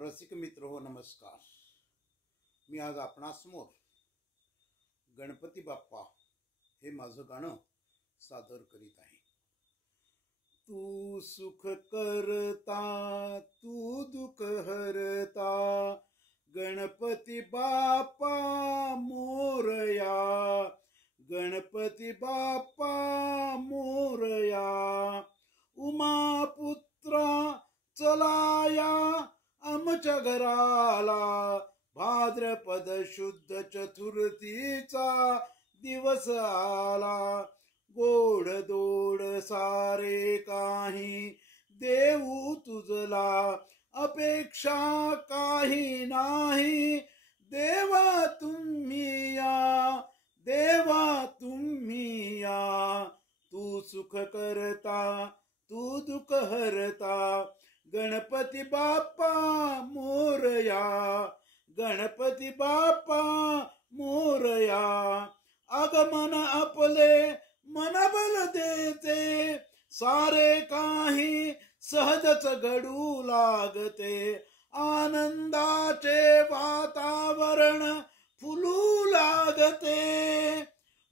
रसिक मित्र हो, नमस्कार। मी आज आपणासमोर गणपती बाप्पा हे माझं गाणं सादर करीत आहे। तू सुख करता तू दुःख हरता, गणपती बाप्पा मोरया, गणपती बाप्पा मोरया। उमा पुत्रा चलाया आमच्या घराला, भाद्रपद शुद्ध चतुर्थीचा दिवस आला। गोड दोड सारे काही देऊ तुझला, अपेक्षा काही नाही। देवा तुम्ही या, देवा तुम्ही या। तू सुख करता तू दुःख हरता, गणपती बाप्पा मोरया, गणपती बाप्पा मोरया। आगमन आपले मनबल देते, सारे काही सहजच घडू लागते। आनंदाचे वातावरण फुलू लागते,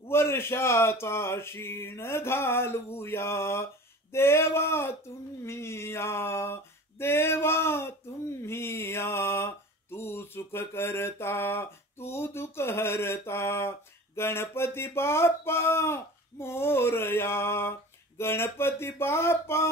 वर्षाचा शीण घालवूया। देवा तुम्ही या, देवा तुम्ही या। तू सुख करता तू दुःख हरता, गणपती बाप्पा मोरया, गणपती बाप्पा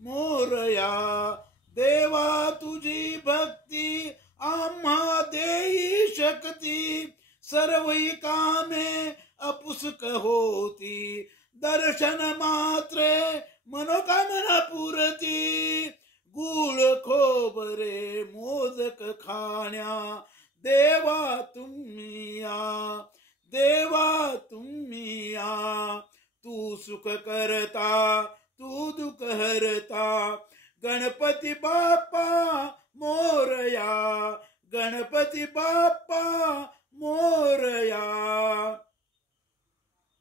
मोरया। देवा तुझी भक्ती आम्हा देई शक्ती, सर्वही कामे अपुसक होती। दर्शन मात्रे मनोकामना पुरती, गुळ खोबरे मोदक खाण्या। देवा तुम्ही या, देवा तुम्ही या। तू सुख करता तू दुःख हरता, गणपती बाप्पा मोरया, गणपती बाप्पा मोरया।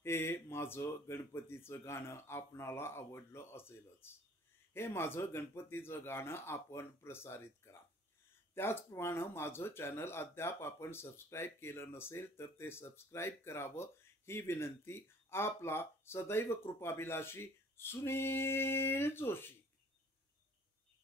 हे माझं गणपतीचं गाणं आपणाला आवडलं असेलच। हे माझं गणपतीचं गाणं आपण प्रसारित करा। त्याचप्रमाणे माझं चॅनल अद्याप आपण सबस्क्राईब केलं नसेल तर ते सबस्क्राईब करावं ही विनंती। आपला सदैव कृपाभिलाषी सुनील जोशी।